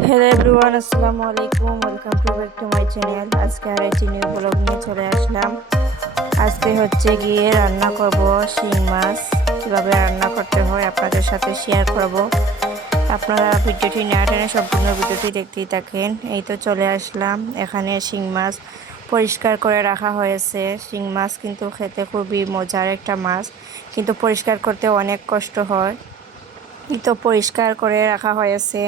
Hello everyone আসসালামু আলাইকুম welcome to back to my channel আজকে আর একটি নিউ ব্লগ নিয়ে চলে আসলাম। আজকে হচ্ছে গিয়ে রান্না করব শিং মাছ। কীভাবে রান্না করতে হয় আপনাদের সাথে শেয়ার করব। আপনারা ভিডিওটি না টেনে সম্পূর্ণ ভিডিওটি দেখতেই থাকেন। এই তো চলে আসলাম। এখানে শিং মাছ পরিষ্কার করে রাখা হয়েছে। শিং মাছ কিন্তু খেতে খুবই মজার একটা মাছ। কিন্তু পরিষ্কার করতে অনেক কষ্ট হয়। তো পরিষ্কার করে রাখা হয়েছে।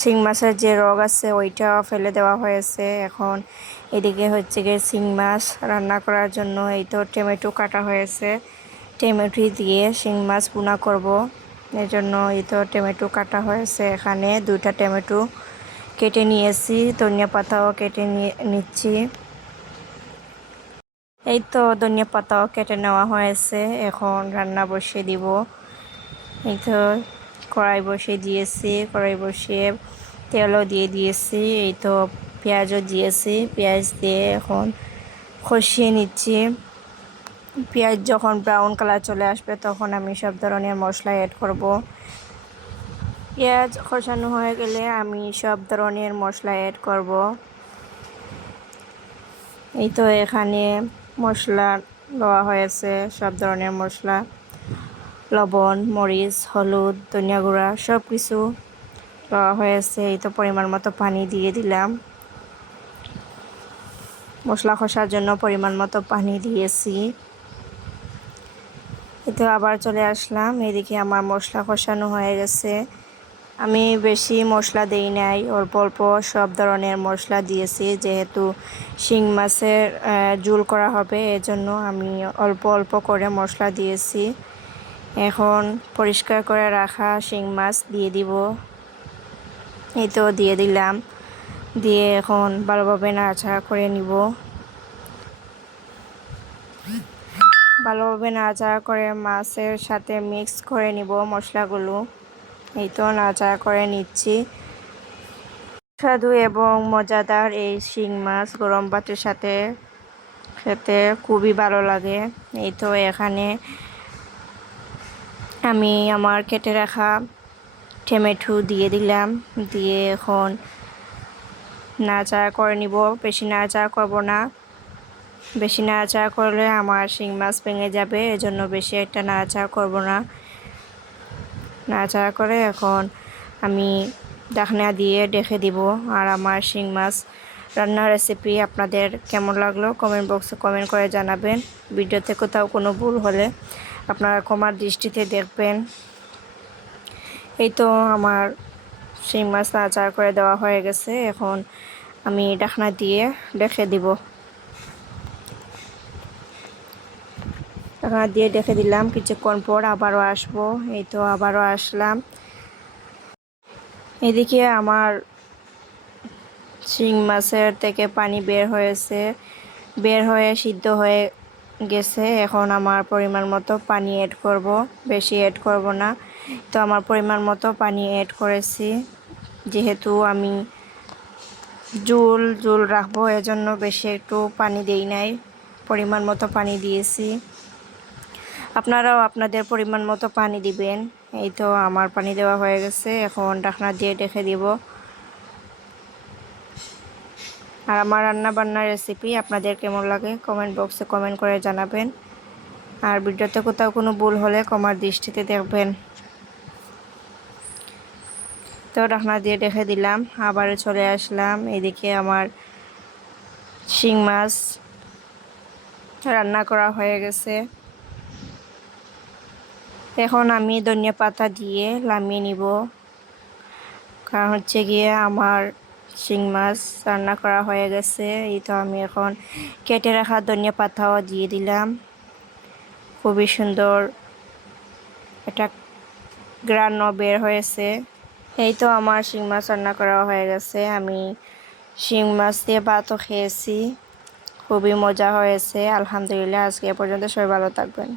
শিং মাছের যে রগ আছে ওইটাও ফেলে দেওয়া হয়েছে। এখন এদিকে হচ্ছে গিয়ে শিং মাছ রান্না করার জন্য এই তো টমেটো কাটা হয়েছে। টমেটো দিয়ে শিং মাছ বুনা করব। এর জন্য এই তো টমেটো কাটা হয়েছে। এখানে দুইটা টমেটো কেটে নিয়েছি, ধনিয়া পাতাও কেটে নিয়ে, নিচ্ছি। এই তো ধনিয়া পাতাও কেটে নেওয়া হয়েছে। এখন রান্না বসিয়ে দিব। এই তো কড়াই বসিয়ে দিয়েছি, কড়াই বসিয়ে তেলও দিয়ে দিয়েছি, এই তো পেঁয়াজও দিয়েছি, পেঁয়াজ দিয়ে এখন কষিয়ে নিচ্ছি। পেঁয়াজ যখন ব্রাউন কালার চলে আসবে তখন আমি সব ধরনের মশলা অ্যাড করব। পেঁয়াজ কষানো হয়ে গেলে আমি সব ধরনের মশলা অ্যাড করব। এই তো এখানে মশলা দেওয়া হয়েছে, সব ধরনের মশলা। লবণ, মরিচ, হলুদ, ধনিয়া গুঁড়া সব কিছু দেওয়া হয়েছে এই তো পরিমাণ মতো পানি দিয়ে দিলাম। মশলা কষার জন্য পরিমাণ মতো পানি দিয়েছি। এতে আবার চলে আসলাম। এদিকে আমার মশলা কষানো হয়ে গেছে। আমি বেশি মশলা দেই নাই, অল্প অল্প সব ধরনের মশলা দিয়েছি। যেহেতু শিং মাছের জুল করা হবে, এজন্য আমি অল্প অল্প করে মশলা দিয়েছি। এখন পরিষ্কার করে রাখা শিং মাছ দিয়ে দিব। এই তো দিয়ে দিলাম। দিয়ে এখন ভালোভাবে নাড়াচাড়া করে নিব। ভালোভাবে নাড়াচাড়া করে মাছের সাথে মিক্স করে নিব মশলাগুলো। এই তো নাড়াচাড়া করে নিচ্ছি। সুস্বাদু এবং মজাদার এই শিং মাছ গরম ভাতের সাথে খেতে খুবই ভালো লাগে। এই তো এখানে আমি আমার কেটে রাখা টমেটো দিয়ে দিলাম। দিয়ে এখন নাড়াচাড়া করে নিব। বেশি নাড়াচাড়া করব না। বেশি নাড়াচাড়া করলে আমার শিং মাছ ভেঙে যাবে, এজন্য বেশি একটা নাড়াচাড়া করব না। নাড়াচাড়া করে এখন আমি ডাকনা দিয়ে ডেকে দিব। আর আমার শিং মাছ রান্নার রেসিপি আপনাদের কেমন লাগল কমেন্ট বক্সে কমেন্ট করে জানাবেন। ভিডিওতে কোথাও কোনো ভুল হলে আপনারা কমার দৃষ্টিতে দেখবেন। এই তো আমার শিং মাছ আচার করে দেওয়া হয়ে গেছে। এখন আমি ডাকনা দিয়ে দেখে দিব। ডাকনা দিয়ে দেখে দিলাম। কিছুক্ষণ পর আবারও আসব। এই তো আবারও আসলাম। এদিকে আমার শিং মাছের থেকে পানি বের হয়েছে। বের হয়ে সিদ্ধ হয়ে গেছে, এখন আমার পরিমাণ মতো পানি অ্যাড করব। বেশি অ্যাড করব না। তো আমার পরিমাণ মতো পানি অ্যাড করেছি। যেহেতু আমি জুল জুল রাখব, এজন্য বেশি একটু পানি দেই নাই। পরিমাণ মতো পানি দিয়েছি। আপনারাও আপনাদের পরিমাণ মতো পানি দিবেন। এই তো আমার পানি দেওয়া হয়ে গেছে। এখন ঢাকনা দিয়ে রেখে দিব। আর আমার রান্না বান্নার রেসিপি আপনাদের কেমন লাগে কমেন্ট বক্সে কমেন্ট করে জানাবেন। আর ভিডিওতে কোথাও কোনো ভুল হলে কমার দৃষ্টিতে দেখবেন। তো ঢাকনা দিয়ে রেখে দিলাম আবার চলে আসলাম। এদিকে আমার শিং মাছ রান্না করা হয়ে গেছে। এখন আমি ধনিয়া পাতা দিয়ে লামিয়ে নিব। কারণ হচ্ছে গিয়ে আমার শিং মাছ রান্না করা হয়ে গেছে। এই তো আমি এখন কেটে রাখা ধনিয়া পাতাও দিয়ে দিলাম। খুবই সুন্দর এটা গ্রান্ন বের হয়েছে। এই তো আমার শিং মাছ রান্না করা হয়ে গেছে। আমি শিং মাছ দিয়ে ভাতও খেয়েছি। খুবই মজা হয়েছে। আলহামদুলিল্লাহ, আজকে পর্যন্ত সবাই ভালো থাকবেন।